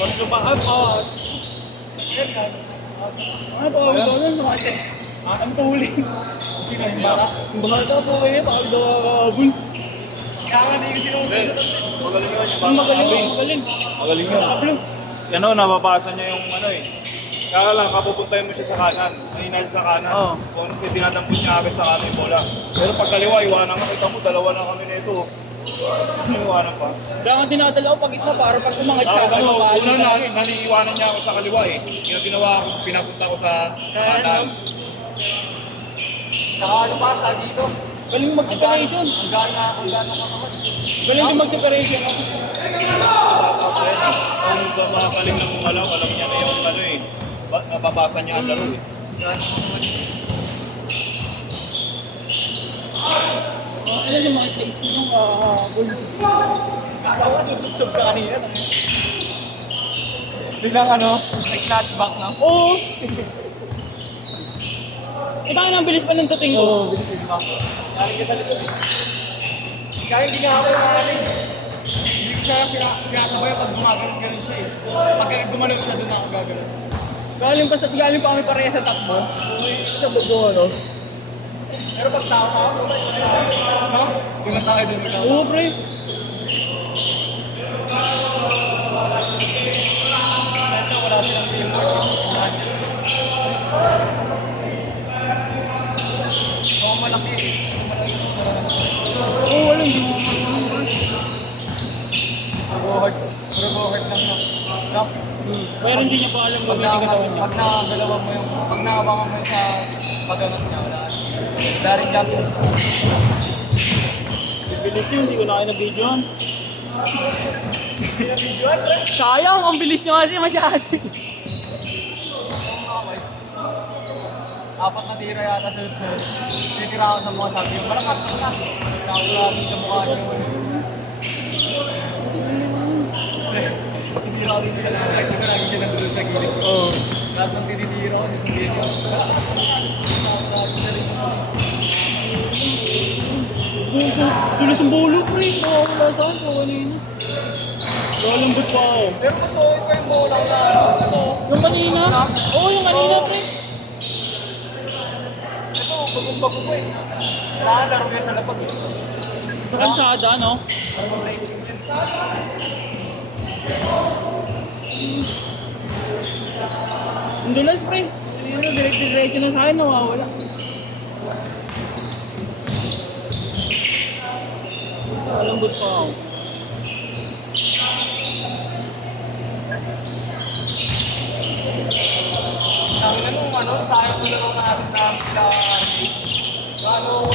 Pagsubahan po. Ano po? Ang tuling. Ang bata po kayo. Bakit daw kakabul? Kaya nga hindi ko sinusunod. Magaling yun. Magaling. Magaling yun. Yan o, nababasa niya yung ano eh. Kaya lang, kapupuntahin mo siya sa kanan. Mahina sa kanan. Oo. Kung ano dinadampot niya agad sa kanan yung bola. Pero pag kaliwa, iwanan ka. Kita mo, dalawa na kami nito. Iwanan pa. Kaya nga dinadala ko pag gitna para pag umangat siya. Una naliiwanan niya ako sa kaliwa eh. Yung ginawa ko, pinapunta ko sa kanan. Saka ano pa, tagi dito. Galing mag-separation. Ang gana ako naman. Galing din mag-separation. Ang makakaling na kumalaw, alam niya na yung ano eh. Nababasa niya ang laro eh. Ano yung mga taste nung goal? Kakawa, susubsub ka kanina. Biglang ano, nag-snatch back na. Oo. Ito ang bilis pa ng dating ko. Oo, bilis ba? Galing ka sa likod. Kaya hindi nga ako yung ano eh. Hindi ko siya sinasabay pag gumagano'n siya eh. Pag gumanon siya, doon ako gagano'n. Galing pa kami pareha sa takbo. Sa bugo ano. Pero pag tao ka ako, no? Gano'n tayo doon ikaw. Oo, pre. Ito, wala silang teamwork. Oo, malaki eh. Oo, walang di mo. Rebohard lang yun. No? Meron din niya pa alam kung hindi katawan niya. Pag nakagalawan mo yung, pag nakabangan mo sa paggangat niya, wala. Daring jump. Bilis yun, hindi ko na kayo na-videoan. Sayang, ang bilis niya kasi masyado. Apat na tira yata sa sunod. Titira ako sa mga sabi. Malakas na. Tira ako lagi sa mukha niyo. Titira ako dito sa langit. Hindi ko lagi siya nandun sa gilid. Oo. Lahat ng tinitira ko dito sa gilid. Tulos ang bulo, pre. Wala saan ko kanina. Lalambot pa ako. Pero mas okay pa yung bola na ano. Yung kanina? Oo, yung kanina, pre. Ito, bagong-bago ko eh. Kailangan laro yan sa lapag eh. Sa kalsada, no? Ang dulas, pre. Diretso na sa akin, nawawala. Lalambot pa ako. Sabi na nung ano, sa akin ko laro natin na ano,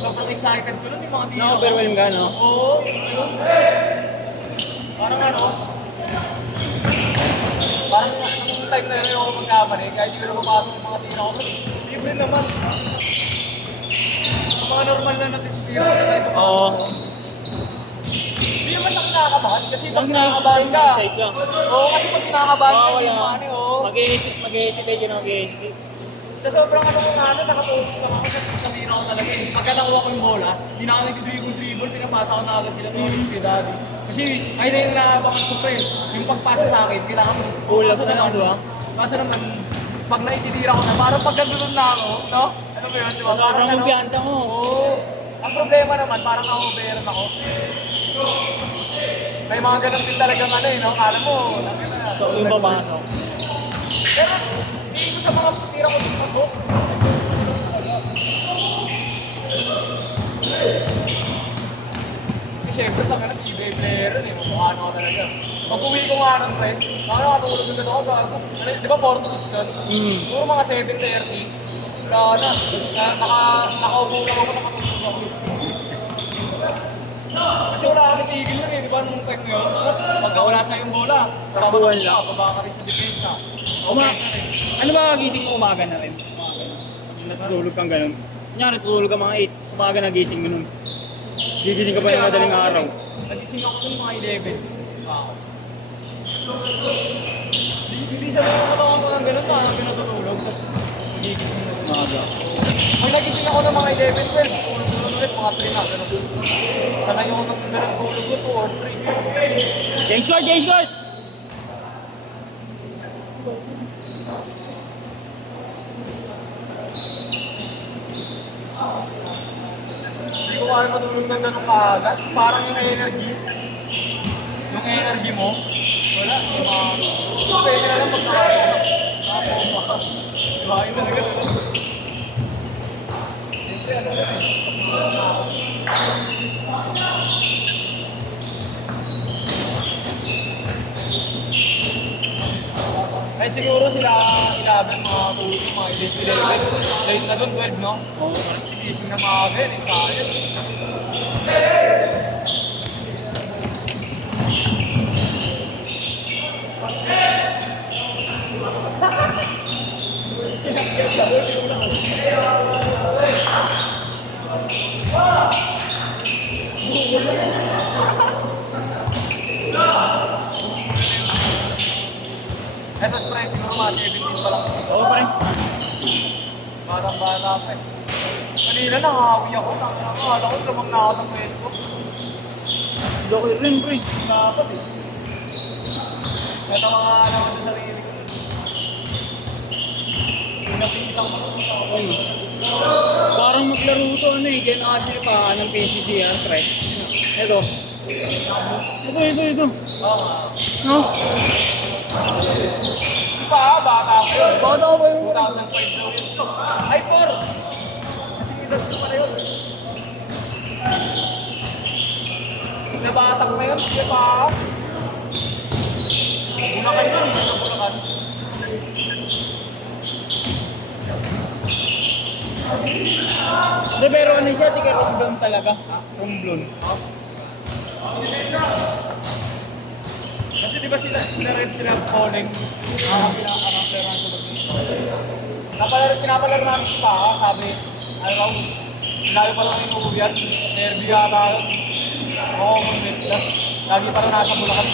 sobrang excited ko nun yung mga tira. Na-overwhelm ka, no? Oo, yun. Parang ano, parang nung type na rin ako magkamali, kaya hindi ko na mapasok yung mga tira ko. Libre naman. Yung mga normal na natin tira ko na ito. Oo. Hindi naman ako nakakabahan kasi pag Ang nakakabahan ka. excited lang. Oo, kasi pag kinakabahan ka, Wala. hindi mo ano, oo. Mag-i-exit kayo dyan, mag-i-exit. Sa sobrang ano ko nga ano, nakafocus lang ako kasi sa mira ko talaga. Pagka nakuha ko yung bola, hindi na ako nag-dribble, pinapasa ko na agad sila ng kay Daddy. Kasi ay na yung naabangan ko pa eh. Yung pagpasa sa akin, kailangan mo. Ulap na lang, di ba? Kaso naman, pag naititira ko na, parang pag gano'n na ako, no? Ano ba yun, di ba? Parang Sobrang ano, kumpiyansa mo. oo. Ang problema naman, parang na-overan ako. May mga ganun din talagang ano eh, no? Alam mo, So, yung papasok. pero, hindi ko sa mga tira ko dito pasok. Kasi syempre, sa mga eBay player rin eh, mukha ano ako talaga. Pag uwi ko nga ng friend, nakatulog din ako, gago. Ano, di ba 4 to 6 yun? Siguro mga 7:30. Nakaupo lang ako, nakatulog ako. Kasi wala kami tigil nun eh, di ba nung time na yun? Pagka wala sa'yong bola, Tabuhan lang. baba ka rin sa depensa. Ano ba gising mo umaga na rin? Natutulog kang ganun. Kunyari, tutulog ka mga 8. Umaga na gising ganun. Gigising ka pa ng madaling araw. Nagising ako nung mga 11. Hindi sa mga katawan ko ng ganun, parang pinatutulog. Tapos nagigising na. Umaga. Pag nagising ako ng mga 11, 12, tulog ulit, mga 3 na. Ganun. Sanay ako ng ganun tulog ko, 2 or 3. James Court! James Court! Hindi ko kaya matulog ng ganun kaagad. Parang yung energy mo, wala. Pwede na lang pagkakain. Kumain talaga. Kasi ano na eh. Ay siguro sila 11 mga tulog ko, mga 11. Late na doon, 12 no? Oo. Sigising na mga agad, eh, sayang. Eto pre, siguro mga 17 pa lang. Oo pa rin. Parang bata pa eh. Kanina nakahawi ako, nakakala ko lamang na ako sa pwesto. Joke rin, pre. Dapat eh. Ito mga alam ko sa sarili ko. Pinapilitan ko lang sa ako. Parang maglaro ito, ano eh. Ken Ashley pa ng PCCR, pre. Ito. Ito. No? Di ba, bata ko yun. Bata ko ba yun? 2005 daw yun. Ay, 4! Kasi ilas ko pala yun. Nabatak na yun, di ba? Bumakan yun eh, sa Bulacan. Hindi, pero ano siya, tika Romblon talaga. Romblon. Kasi di ba sila rin sila calling pinaka-pinaperan sa pinapalaro namin si Paka, sabi, ano raw, sinabi pa lang yung uubiyat, nervy yata yun. Oo, lagi pa rin nasa Bulacan.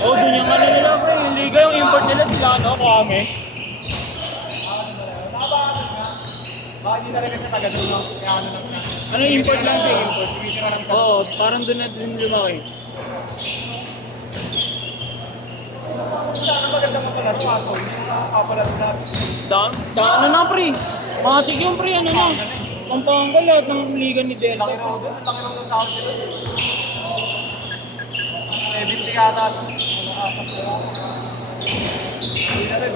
Oh, dun yung ano nila, pre. Yung liga, yung import nila sila, ano, Kwame. Baka hindi talaga siya taga doon, no? Kaya ano lang siya. Ano yung import lang siya, import. Tumitira lang siya. Oo, parang dun na dun lumaki. Saan ang magandang mapalaro, kaso, hindi mo nakakapalaro natin. Ano na, pre? Matik yung pre, ano na. Pampanga lahat ng liga ni Delta. Laki raw doon, laki raw doon sa akin doon. 70 yata. Hindi na rin.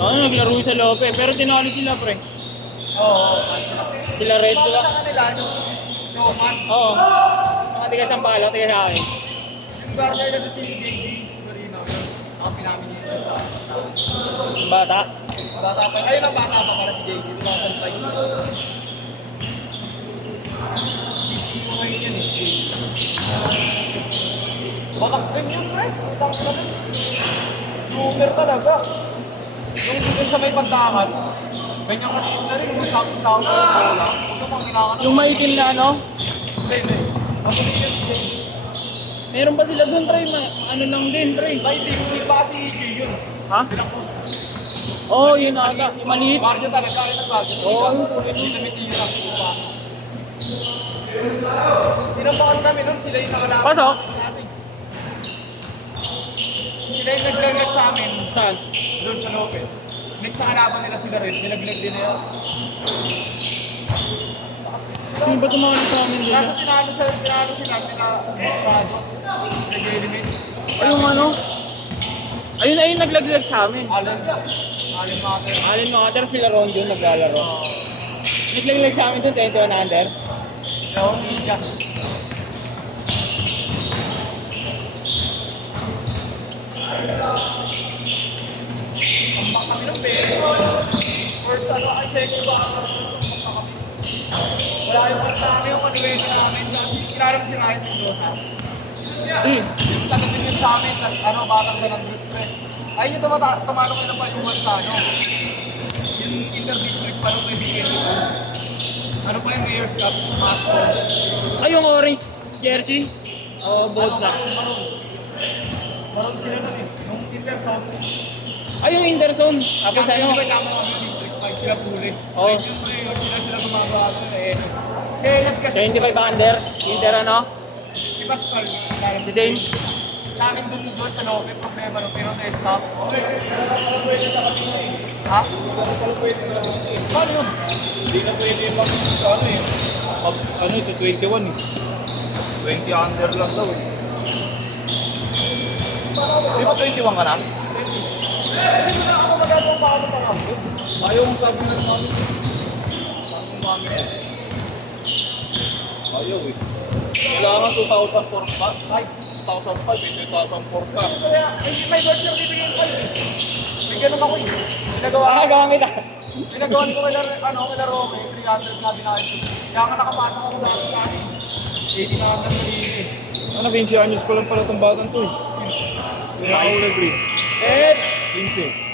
Ano, naglaro sa Lope, pero tinalo sila, pre. Oo. Sila Red Bakit Bull. sa kanila, yung man. Oo. Mga tiga Sampalo, tiga sa akin. Yung garner na doon si JD Marino, yun. Ang pinamin niya yun sa Bata. bata pa. Ayun ang bata pa para si JD. 2005. PC mo ngayon yan eh. Batak rin yun, pre. Batak na rin. Super talaga. Yung dito sa may pagdakan, ganyan kasi yun na rin. Kung sakit-sakit na yung bola. Huwag namang kinakan. Yung maitim na ano, Pwede. Ako din yun, JD. meron pa sila dun, pre. Ano lang din, pre. Ay, di ko si Basi J yun. Ha? Oo, yun aga. Yung maliit. Barrio talaga, ay nagbago. Oo. Hindi na may tira. Tinabakan namin nun, sila yung nakalaban. Pasok. Sa amin. Sila yung naglag sa amin, Saan? doon sa Lopez. Next na kalaban nila sila rin, nilaglag din nila. Sino ba tumakas sa amin din? Kaso tinalo sila, tinalo. Nag-eliminate. Ayun ano? Ayun naglaglag sa amin. Allen Mater. Alin mga Mater, sila Ron yun naglalaro. Naglaglag sa amin doon, 21 under. Yung Ninja. Tambak kami ng pero. First ano, ay check ba? Wala yung pagkakami yung kaniwede namin. Kasi kilala mo si Ryan Mendoza. Yung tagapin yun sa amin, ano, batang sa ng district. Ayun yung tumalo ko ng payungan sa ano. Yung inter-district pa rin kaibigan nito. Ano pa yung Mayor's Cup? Master. Ay, yung orange jersey. O, bold na. Maroon sila nun eh. Yung inter-zone. Ay, yung Interzone. Tapos ano? Yung tama ng district 5 sila puli. Oo. Ay, siyempre, sila gumagawa doon eh. Kaya net kasi. 75 under. Inter ano? Si Pascal. Si Dane. Sa amin doon sa Lope, problema nung pero sa stop. Ha? Paano yun? Hindi na pwede yung ano eh. Ano ito, 21 eh. 20 under lang daw eh. Di ba 21 ka na? Ayaw mong sabi ng mami. Ayaw eh. Kailangan 2004 pa. Ay, 2005 eh, 2004 ka. Kaya, may birth certificate pa yun. May ganun ako eh. Pinagawa Gawang kita. Pinagawa ko kay Roque, 300 na binayad. Kaya nga nakapasok ako dati sa akin. 80 na ang naliliit. Ano, 20 anyos pa lang pala itong batang to eh. Pinakaulag rin. Eh, 15.